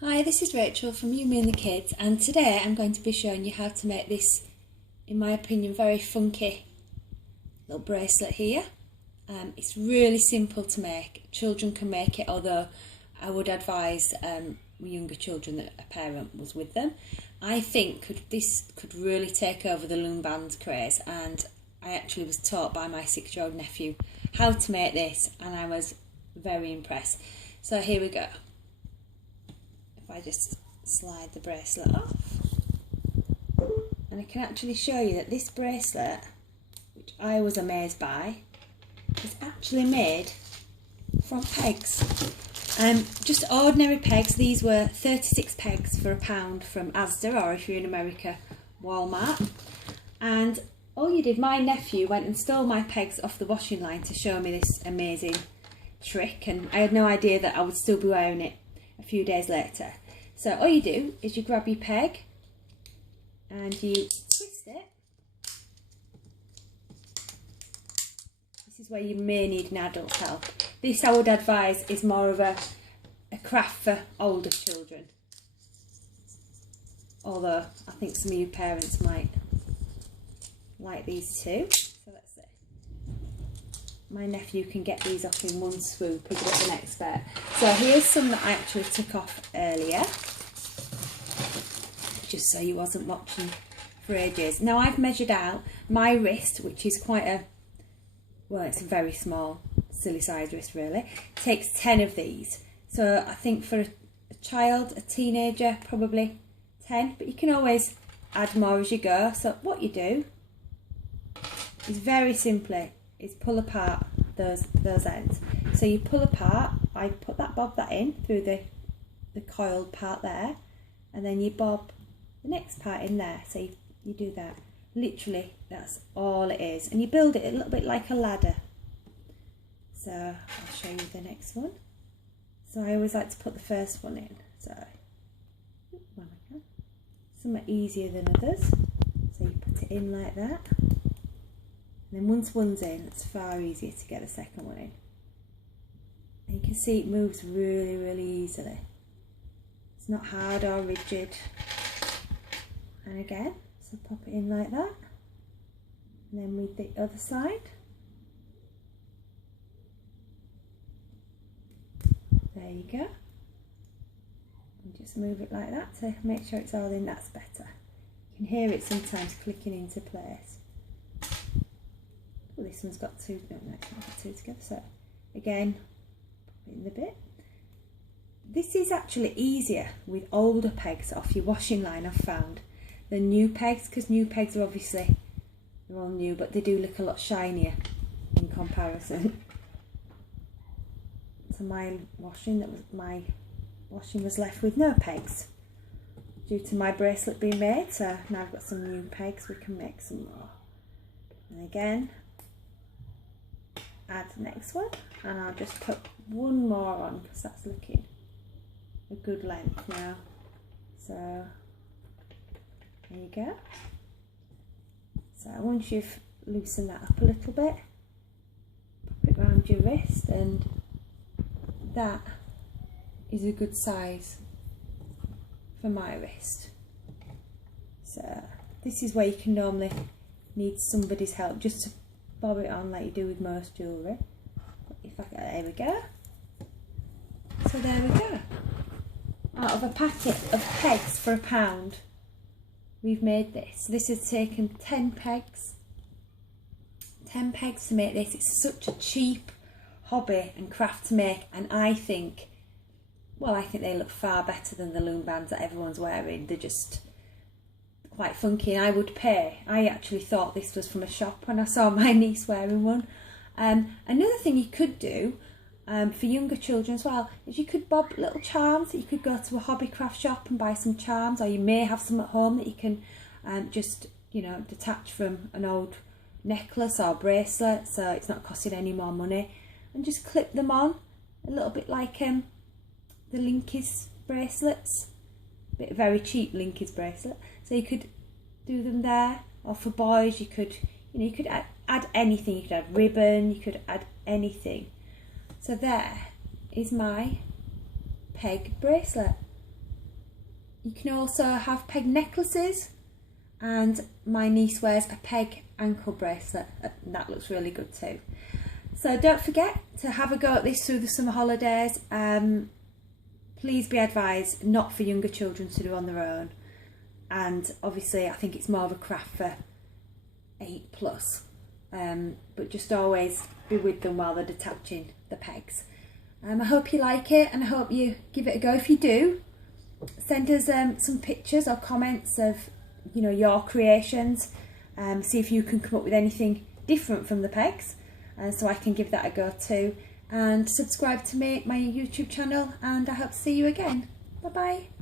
Hi, this is Rachel from You, Me and the Kids, and today I'm going to be showing you how to make this, in my opinion, very funky little bracelet here. It's really simple to make. Children can make it, although I would advise younger children that a parent was with them. I think this could really take over the loom band craze, and I actually was taught by my 6-year-old nephew how to make this, and I was very impressed. So here we go. If I just slide the bracelet off, and I can actually show you that this bracelet, which I was amazed by, is actually made from pegs. Just ordinary pegs. These were 36 pegs for £1 from ASDA, or if you're in America, Walmart. And all you did, my nephew went and stole my pegs off the washing line to show me this amazing trick, and I had no idea that I would still be wearing it a few days later. So all you do is you grab your peg and you twist it. This is where you may need an adult's help. This, I would advise, is more of a craft for older children, although I think some of you parents might like these too. So let's see. My nephew can get these off in one swoop. He's an expert. So here's some that I actually took off earlier, just so you wasn't watching for ages. Now I've measured out my wrist, which is quite a, well, it's a very small, silly size wrist really. It takes 10 of these. So I think for a child, a teenager, probably 10, but you can always add more as you go. So what you do is very simply is pull apart those ends. So you pull apart, I put that bob that in through the coiled part there, and then you bob the next part in there. So you do that. Literally, that's all it is. And you build it a little bit like a ladder. So I'll show you the next one. So I always like to put the first one in. So some are easier than others. So you put it in like that. And then once one's in, it's far easier to get the second one in. And you can see it moves really, really easily. It's not hard or rigid. And again, so pop it in like that. And then with the other side. There you go. And just move it like that to make sure it's all in. That's better. You can hear it sometimes clicking into place. Well, this one's got two, no, it's not got two together. So again, pop it in the bit. This is actually easier with older pegs off your washing line, I've found, than new pegs, because new pegs are obviously, they're all new, but they do look a lot shinier in comparison. So my washing was left with no pegs due to my bracelet being made. So now I've got some new pegs, we can make some more. And again, add the next one, and I'll just put one more on because that's looking a good length now. So there you go. So once you've loosened that up a little bit, pop it around your wrist, and that is a good size for my wrist. So this is where you can normally need somebody's help, just to bob it on like you do with most jewellery. There we go. So there we go. Out of a packet of pegs for £1, we've made this. This has taken 10 pegs. 10 pegs to make this. It's such a cheap hobby and craft to make, and I think they look far better than the loom bands that everyone's wearing. They're just quite funky, and I would pay. I actually thought this was from a shop when I saw my niece wearing one. Another thing you could do for younger children as well is you could bob little charms. That you could go to a hobby craft shop and buy some charms, or you may have some at home that you can just, you know, detach from an old necklace or bracelet, so it's not costing any more money, and just clip them on a little bit like the Linkies bracelets. Very cheap Linkies bracelet. So you could do them there, or for boys you could, you could add anything. You could add ribbon, you could add anything. So there is my peg bracelet. You can also have peg necklaces, and my niece wears a peg ankle bracelet, and that looks really good too. So don't forget to have a go at this through the summer holidays. Please be advised, not for younger children to do on their own, and obviously I think it's more of a craft for 8+, but just always be with them while they're detaching the pegs. I hope you like it, and I hope you give it a go. If you do, send us some pictures or comments of your creations. See if you can come up with anything different from the pegs, so I can give that a go too. And subscribe to my YouTube channel, and I hope to see you again. Bye bye.